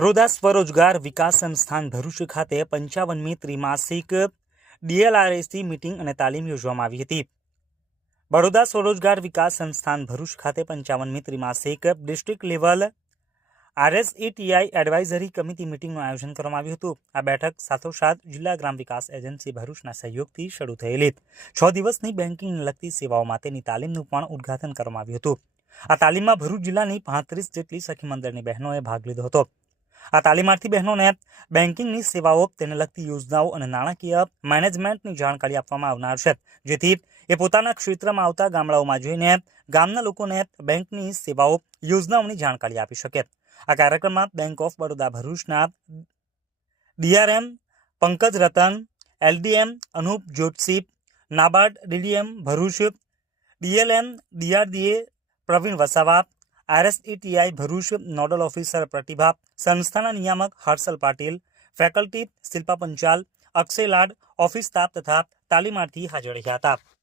બરોડા સ્વરોજગાર વિકાસ સંસ્થાન ભરૂચ ખાતે 55મી ત્રિમાસિક DLRST મીટિંગ અને તાલીમ યોજવામાં આવી હતી। બરોડા સ્વરોજગાર વિકાસ સંસ્થાન ભરૂચ ખાતે 55મી ત્રિમાસિક district level RSETI advisory committee મીટિંગનું આયોજન કરવામાં આવ્યું હતું। આ બેઠક સાથોસાથ જિલ્લા ગ્રામ વિકાસ એજન્સી ભરૂચના સહયોગથી શરૂ થયેલી 6 દિવસની બેન્કિંગને લગતી સેવાઓ માટેની તાલીમનું પણ ઉદ્ઘાટન કરવામાં આવ્યું હતું। આ તાલીમમાં ભરૂચ જિલ્લાની 35 જેટલી સખી મંડળની બહેનોએ ભાગ લીધો હતો। આ તાલીમાર્થી બહેનોને બેન્કિંગની સેવાઓ, તેને લગતી યોજનાઓ અને નાણાકીય મેનેજમેન્ટની જાણકારી આપવામાં આવનાર છે, જેથી એ પોતાના ક્ષેત્રમાં આવતા ગામડાઓમાં જઈને ગામના લોકોને બેંકની સેવાઓ, યોજનાઓની જાણકારી આપી શકે। આ કાર્યક્રમમાં બેંક ઓફ બરોડા ભરૂચના DRM Pankaj Ratan, LDM Anup Joshi, NABARD DDM Bharuch, DLM DRDA Pravin Vasava, RSETI Bharuch nodal officer Pratibha, સંસ્થાના નિયામક Harshal Patil, faculty Shilpa Panchal, Akshay Lad, office staff તથા તાલીમાર્થી હાજર રહ્યા હતા।